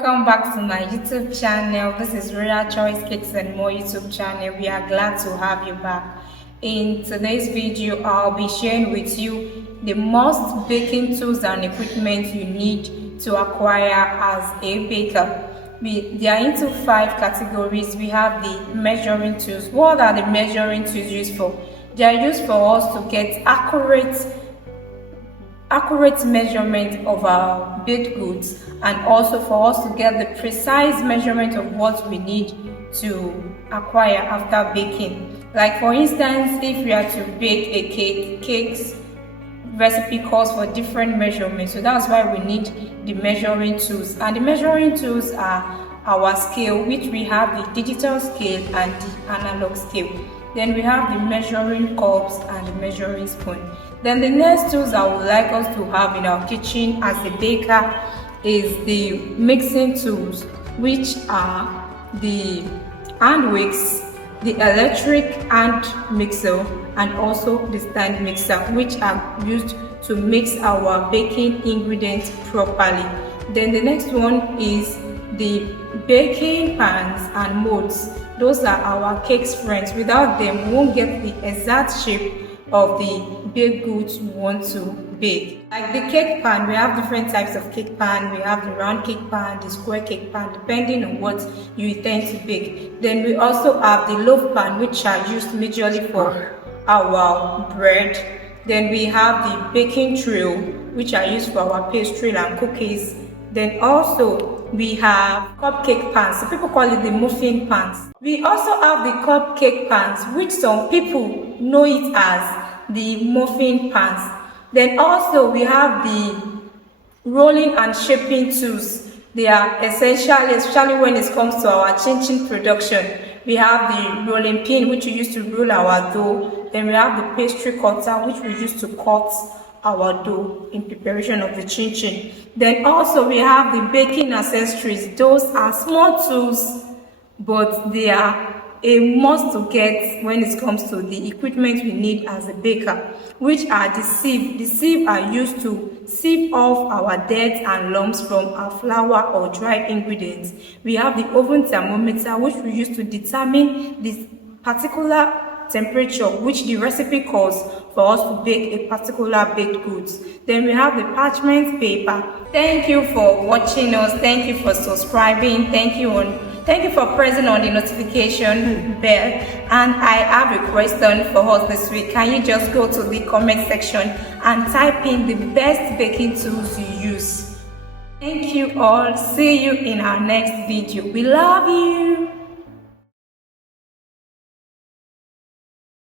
welcome back to my YouTube channel. This is Royal Choice Cakes and More YouTube channel. We are glad to have you back. In today's video, I'll be sharing with you the most baking tools and equipment you need to acquire as a baker. They are into 5 categories. We have the measuring tools. What are the measuring tools used for? They are used for us to get accurate measurement of our baked goods, and also for us to get the precise measurement of what we need to acquire after baking. Like for instance, if we are to bake a cake's recipe calls for different measurements, so that's why we need the measuring tools. And the measuring tools are our scale, which we have the digital scale and the analog scale. Then we have the measuring cups and the measuring spoon. Then the next tools I would like us to have in our kitchen as a baker is the mixing tools, which are the hand wicks, the electric hand mixer, and also the stand mixer, which are used to mix our baking ingredients properly. Then the next one is the baking pans and molds. Those are our cakes friends. Without them, we won't get the exact shape of the baked goods we want to bake. Like the cake pan, we have different types of cake pan. We have the round cake pan, the square cake pan, depending on what you intend to bake. Then we also have the loaf pan, which are used majorly for our bread. Then we have the baking tray, which are used for our pastry and cookies. Then also we have cupcake pans. So people call it the muffin pans. We also have the cupcake pans, which some people know it as the muffin pans. Then also we have the rolling and shaping tools. They are essential, especially when it comes to our chin-chin production. We have the rolling pin, which we use to roll our dough. Then we have the pastry cutter, which we use to cut our dough in preparation of the chin-chin. Then also we have the baking accessories. Those are small tools, but they are a must to get when it comes to the equipment we need as a baker, which are the sieve. The sieve are used to sieve off our dirt and lumps from our flour or dry ingredients. We have the oven thermometer, which we use to determine the particular temperature which the recipe calls for us to bake a particular baked goods. Then we have the parchment paper. Thank you for watching us. Thank you for subscribing. Thank you for pressing on the notification bell. And I have a question for us this week. Can you just go to the comment section and type in the best baking tools you use? Thank you all. See you in our next video. We love you.